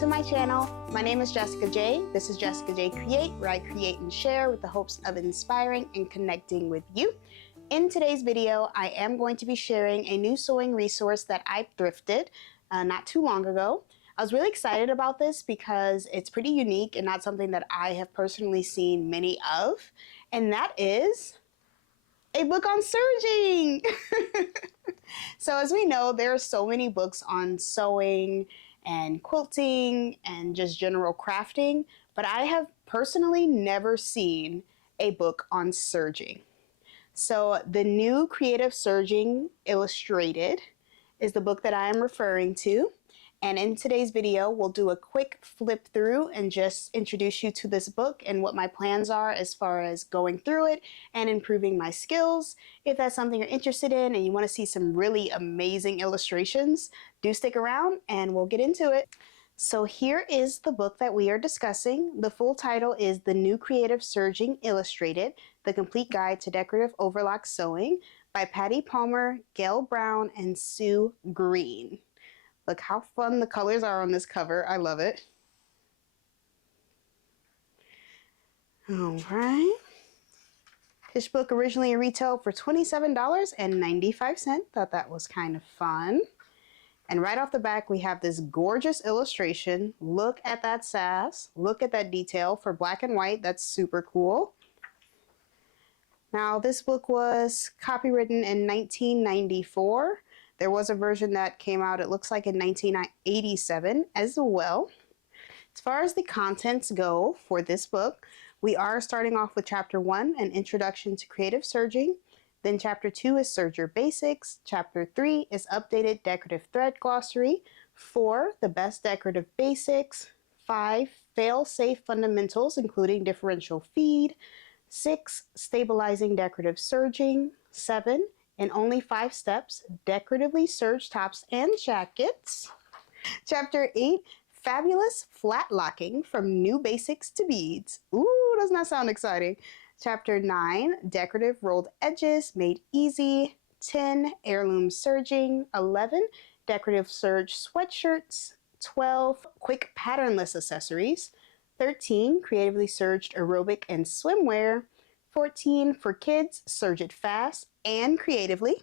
to my channel. My name is Jessica J. This is Jessica J Create, where I create and share with the hopes of inspiring and connecting with you. In today's video, I am going to be sharing a new sewing resource that I thrifted not too long ago. I was really excited about this because it's pretty unique and not something that I have personally seen many of, and that is a book on serging. So as we know, there are so many books on sewing and quilting and just general crafting, but I have personally never seen a book on serging. So the new Creative Serging Illustrated is the book that I am referring to. And in today's video, we'll do a quick flip through and just introduce you to this book and what my plans are as far as going through it and improving my skills. If that's something you're interested in and you want to see some really amazing illustrations, do stick around and we'll get into it. So here is the book that we are discussing. The full title is The New Creative Serging Illustrated, The Complete Guide to Decorative Overlock Sewing by Patty Palmer, Gail Brown, and Sue Green. Look how fun the colors are on this cover. I love it. All right. This book originally retailed for $27.95. Thought that was kind of fun. And right off the back, we have this gorgeous illustration. Look at that sass. Look at that detail for black and white. That's super cool. Now, this book was copywritten in 1994. There was a version that came out, it looks like in 1987 as well. As far as the contents go for this book, we are starting off with Chapter 1, an introduction to creative serging. Then Chapter 2 is Serger Basics. Chapter 3 is Updated Decorative Thread Glossary. 4, the best decorative basics. 5, fail-safe fundamentals, including differential feed. 6, stabilizing decorative serging. 7, in only 5 steps, decoratively serged tops and jackets. Chapter 8, fabulous flat locking from new basics to beads. Ooh, doesn't that sound exciting? Chapter 9, decorative rolled edges made easy. 10, heirloom serging. 11, decorative serge sweatshirts. 12, quick patternless accessories. 13, creatively serged aerobic and swimwear. 14, for kids, serge it fast and creatively.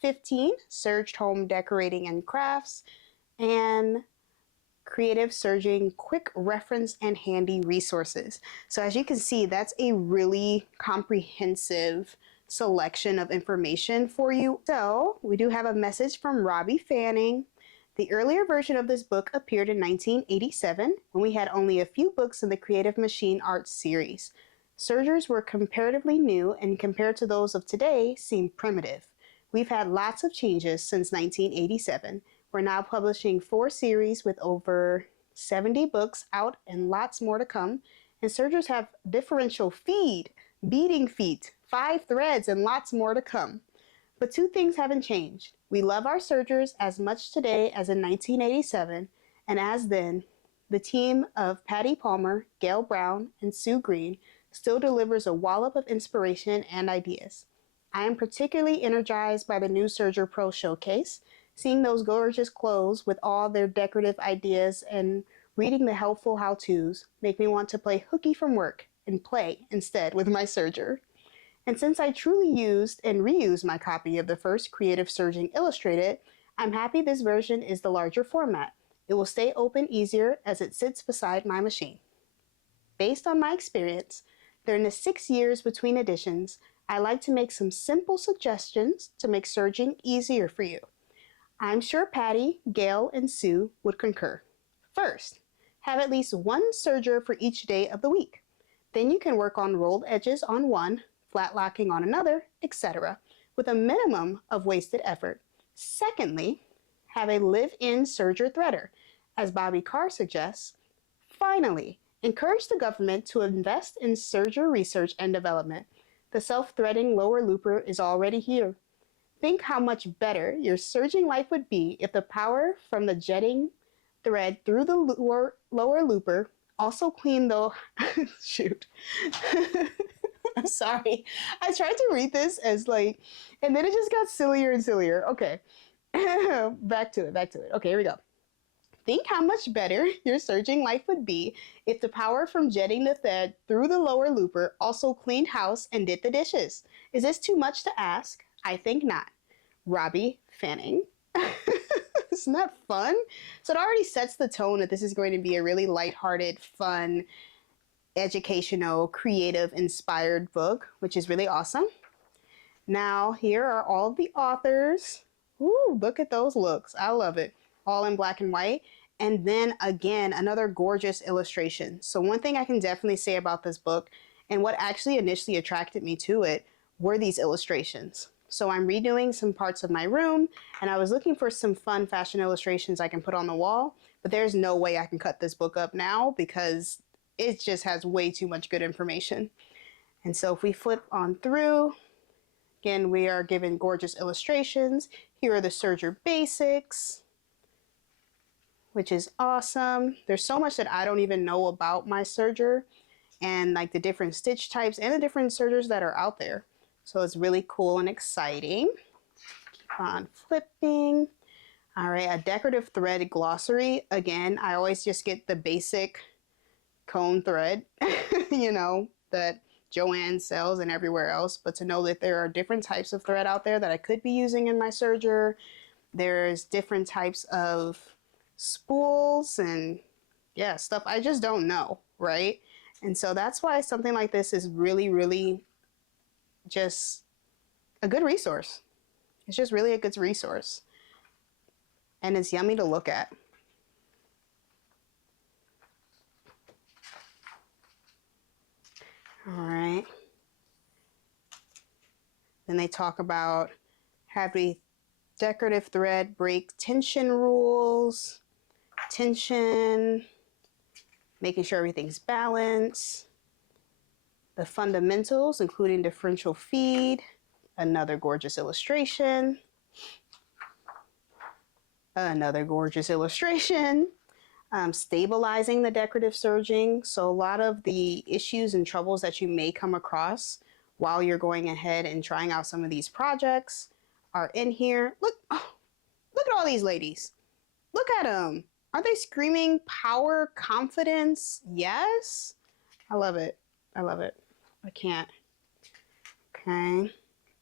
15, serged home decorating and crafts. And creative serging, quick reference and handy resources. So as you can see, that's a really comprehensive selection of information for you. So we do have a message from Robbie Fanning. The earlier version of this book appeared in 1987 when we had only a few books in the Creative Machine Arts series. Sergers were comparatively new and compared to those of today seem primitive. We've had lots of changes since 1987. We're now publishing 4 series with over 70 books out and lots more to come. And sergers have differential feed, beading feet, 5 threads, and lots more to come. But 2 things haven't changed. We love our sergers as much today as in 1987, and as then, the team of Patty Palmer, Gail Brown, and Sue Green still delivers a wallop of inspiration and ideas. I am particularly energized by the new Serger Pro Showcase. Seeing those gorgeous clothes with all their decorative ideas and reading the helpful how-tos make me want to play hooky from work and play instead with my serger. And since I truly used and reused my copy of the first Creative Serging Illustrated, I'm happy this version is the larger format. It will stay open easier as it sits beside my machine. Based on my experience, during the 6 years between editions, I like to make some simple suggestions to make serging easier for you. I'm sure Patty, Gail, and Sue would concur. First, have at least 1 serger for each day of the week. Then you can work on rolled edges on one, flat locking on another, etc., with a minimum of wasted effort. Secondly, have a live-in serger threader. As Bobby Carr suggests, finally, encourage the government to invest in serger research and development. The self-threading lower looper is already here. Think how much better your serging life would be if the power from the jetting thread through the lower looper also cleaned the... Shoot. I'm sorry. I tried to read this as like, and then it just got sillier and sillier. Okay. Back to it. Okay, here we go. Think how much better your serging life would be if the power from jetting the thread through the lower looper also cleaned house and did the dishes. Is this too much to ask? I think not. Robbie Fanning. Isn't that fun? So it already sets the tone that this is going to be a really lighthearted, fun, educational, creative, inspired book, which is really awesome. Now, here are all of the authors. Ooh, look at those looks. I love it. All in black and white. And then again, another gorgeous illustration. So one thing I can definitely say about this book, and what actually initially attracted me to it, were these illustrations. So I'm redoing some parts of my room, and I was looking for some fun fashion illustrations I can put on the wall, but there's no way I can cut this book up now because it just has way too much good information. And so if we flip on through, again, we are given gorgeous illustrations. Here are the serger basics, which is awesome. There's so much that I don't even know about my serger and like the different stitch types and the different sergers that are out there. So it's really cool and exciting. Keep on flipping. All right, a decorative thread glossary. Again, I always just get the basic cone thread, you know, that Joann sells and everywhere else, but to know that there are different types of thread out there that I could be using in my serger. There's different types of spools and yeah, stuff I just don't know, right? And so that's why something like this is really, really just a good resource. It's just really a good resource. And it's yummy to look at. All right. Then they talk about having decorative thread break tension rules, tension, making sure everything's balanced, the fundamentals, including differential feed, another gorgeous illustration, another gorgeous illustration, stabilizing the decorative serging. So a lot of the issues and troubles that you may come across while you're going ahead and trying out some of these projects are in here. Look, oh, look at all these ladies. Look at them. Aren't they screaming power, confidence? Yes. I love it. I love it. I can't. Okay.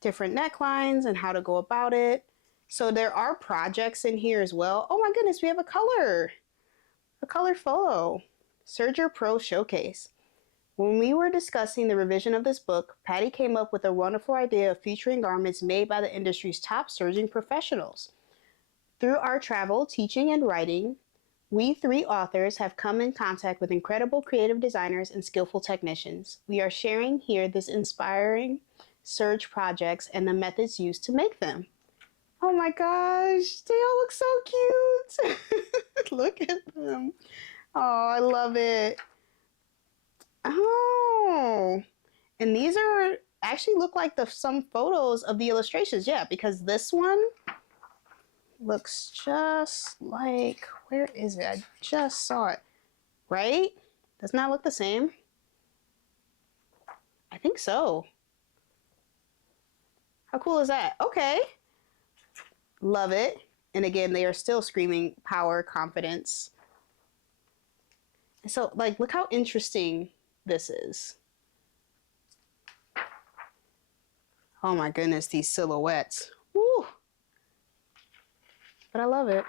Different necklines and how to go about it. So there are projects in here as well. Oh my goodness, we have a color photo. Serger Pro Showcase. When we were discussing the revision of this book, Patty came up with a wonderful idea of featuring garments made by the industry's top serging professionals. Through our travel, teaching, and writing, we three authors have come in contact with incredible creative designers and skillful technicians. We are sharing here this inspiring serge projects and the methods used to make them. Oh my gosh, they all look so cute. Look at them. Oh, I love it. Oh, and these are actually look like some photos of the illustrations. Yeah, because this one looks just like, where is it? I just saw it. Right? Doesn't that look the same? I think so. How cool is that? Okay. Love it. And again, they are still screaming power, confidence. So, like, look how interesting this is. Oh my goodness, these silhouettes. Woo! But I love it.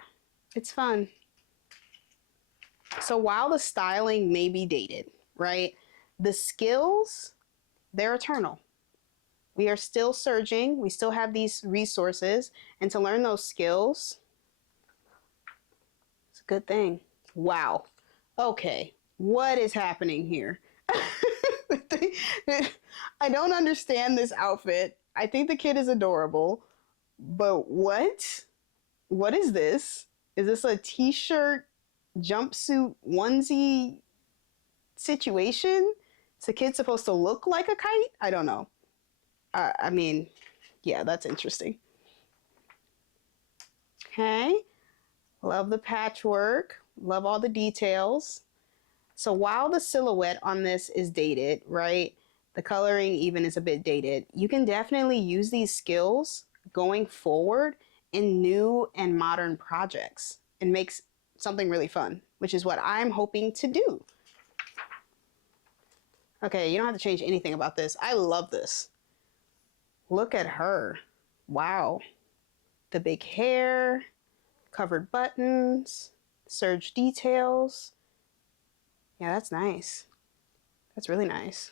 It's fun. So while the styling may be dated, right? The skills, they're eternal. We are still serging. We still have these resources. And to learn those skills, it's a good thing. Wow. Okay. What is happening here? I don't understand this outfit. I think the kid is adorable. But what? What is this? Is this a t-shirt, jumpsuit, onesie situation? Is the kid supposed to look like a kite? I don't know. I mean, yeah, that's interesting. Okay. Love the patchwork. Love all the details. So while the silhouette on this is dated, right? The coloring even is a bit dated. You can definitely use these skills going forward in new and modern projects. It makes something really fun, which is what I'm hoping to do. Okay, you don't have to change anything about this. I love this. Look at her. Wow. The big hair, covered buttons, serge details. Yeah, that's nice. That's really nice.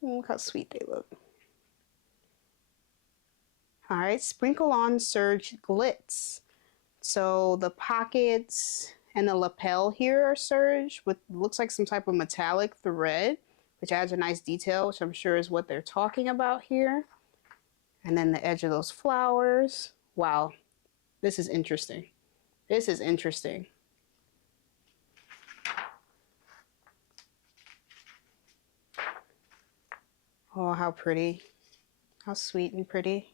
Look how sweet they look. All right, sprinkle on serge glitz. So the pockets and the lapel here are serge with looks like some type of metallic thread, which adds a nice detail, which I'm sure is what they're talking about here. And then the edge of those flowers. Wow, this is interesting. This is interesting. Oh, how pretty. How sweet and pretty.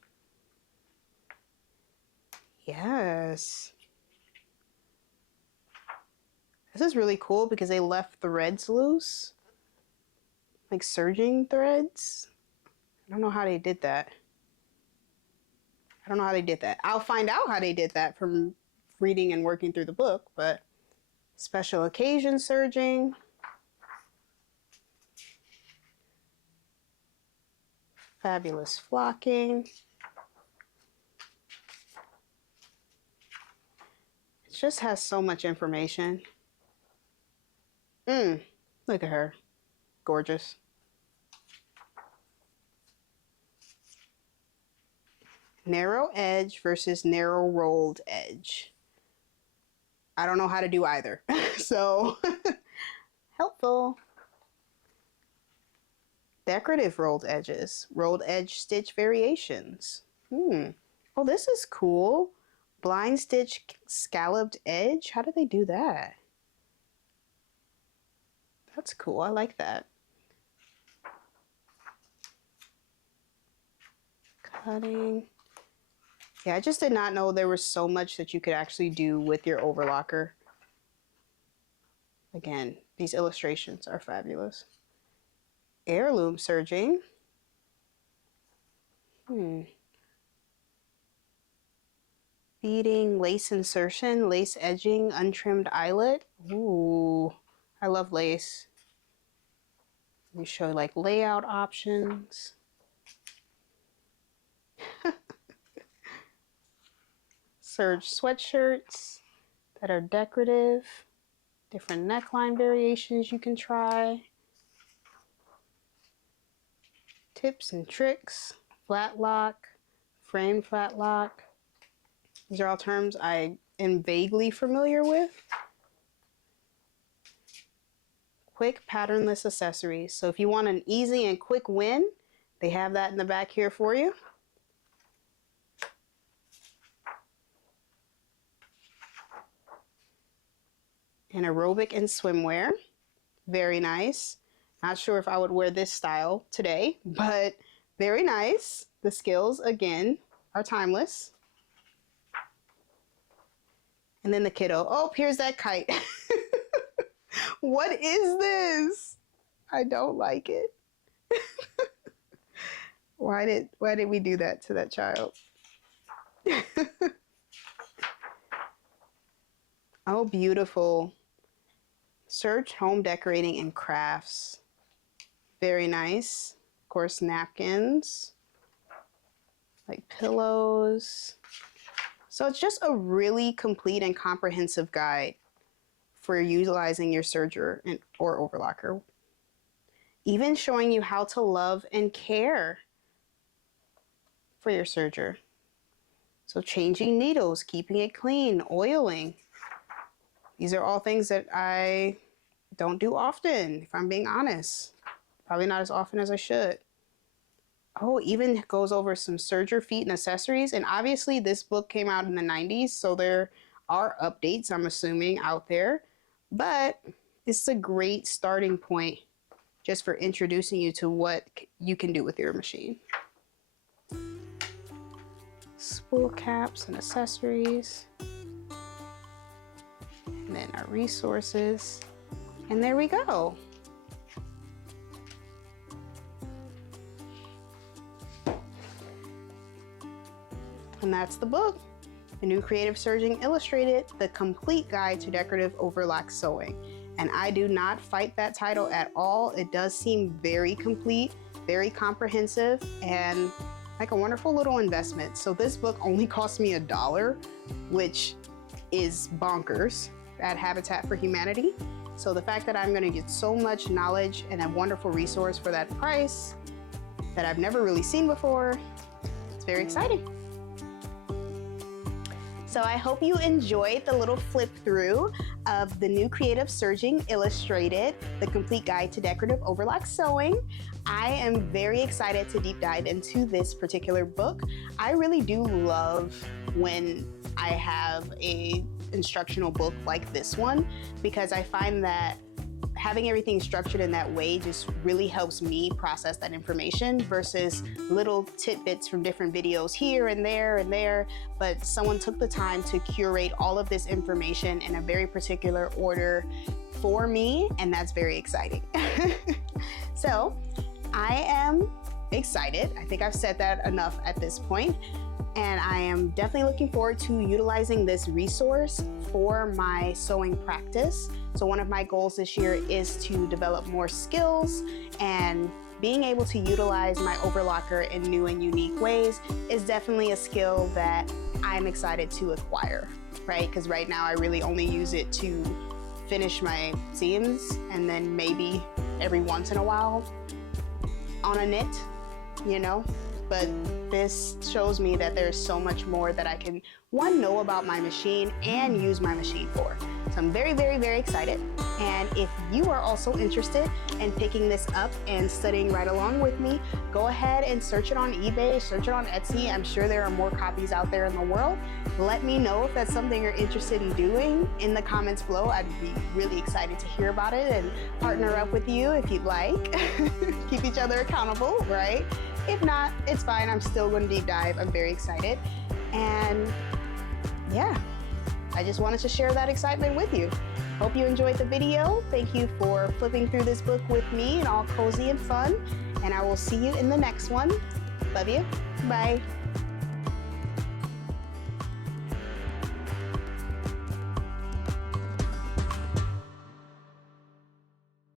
Yes. This is really cool because they left threads loose. Like serging threads. I don't know how they did that. I don't know how they did that. I'll find out how they did that from reading and working through the book, but special occasion serging. Fabulous flocking. It just has so much information. Look at her. Gorgeous. Narrow edge versus narrow rolled edge. I don't know how to do either. So, helpful. Decorative rolled edges. Rolled edge stitch variations. Oh, this is cool. Blind stitch scalloped edge. How did they do that? That's cool. I like that. Cutting. Yeah, I just did not know there was so much that you could actually do with your overlocker. Again, these illustrations are fabulous. Heirloom serging. Beading, lace insertion, lace edging, untrimmed eyelet. Ooh, I love lace. Let me show like layout options. Serge sweatshirts that are decorative. Different neckline variations you can try. Tips and tricks. Flat lock, frame flat lock. These are all terms I am vaguely familiar with. Quick patternless accessories. So if you want an easy and quick win, they have that in the back here for you. And aerobic and swimwear. Very nice. Not sure if I would wear this style today, but very nice. The skills, again, are timeless. And then the kiddo. Oh, here's that kite. What is this? I don't like it. Why did we do that to that child? Oh, beautiful. Serge home decorating and crafts. Very nice. Of course, napkins, like pillows. So it's just a really complete and comprehensive guide for utilizing your serger or overlocker. Even showing you how to love and care for your serger. So changing needles, keeping it clean, oiling. These are all things that I don't do often, if I'm being honest. Probably not as often as I should. Oh, even goes over some serger feet and accessories. And obviously this book came out in the 90s, so there are updates, I'm assuming, out there. But it's a great starting point just for introducing you to what you can do with your machine. Spool caps and accessories. And then our resources. And there we go. And that's the book. The New Creative Serging Illustrated, The Complete Guide to Decorative Overlock Sewing. And I do not fight that title at all. It does seem very complete, very comprehensive, and like a wonderful little investment. So this book only cost me $1, which is bonkers at Habitat for Humanity. So the fact that I'm gonna get so much knowledge and a wonderful resource for that price that I've never really seen before, it's very exciting. So I hope you enjoyed the little flip through of the New Creative Serging Illustrated, The Complete Guide to Decorative Overlock Sewing. I am very excited to deep dive into this particular book. I really do love when I have a instructional book like this one, because I find that having everything structured in that way just really helps me process that information versus little tidbits from different videos here and there, but someone took the time to curate all of this information in a very particular order for me, and that's very exciting. So I am excited. I think I've said that enough at this point. And I am definitely looking forward to utilizing this resource for my sewing practice. So one of my goals this year is to develop more skills, and being able to utilize my overlocker in new and unique ways is definitely a skill that I'm excited to acquire, right? Because right now I really only use it to finish my seams and then maybe every once in a while on a knit, you know? But this shows me that there's so much more that I can, one, know about my machine and use my machine for. So I'm very, very, very excited. And if you are also interested in picking this up and studying right along with me, go ahead and search it on eBay, search it on Etsy. I'm sure there are more copies out there in the world. Let me know if that's something you're interested in doing in the comments below. I'd be really excited to hear about it and partner up with you if you'd like. Keep each other accountable, right? If not, it's fine. I'm still going to deep dive. I'm very excited. And yeah, I just wanted to share that excitement with you. Hope you enjoyed the video. Thank you for flipping through this book with me and all cozy and fun. And I will see you in the next one. Love you. Bye.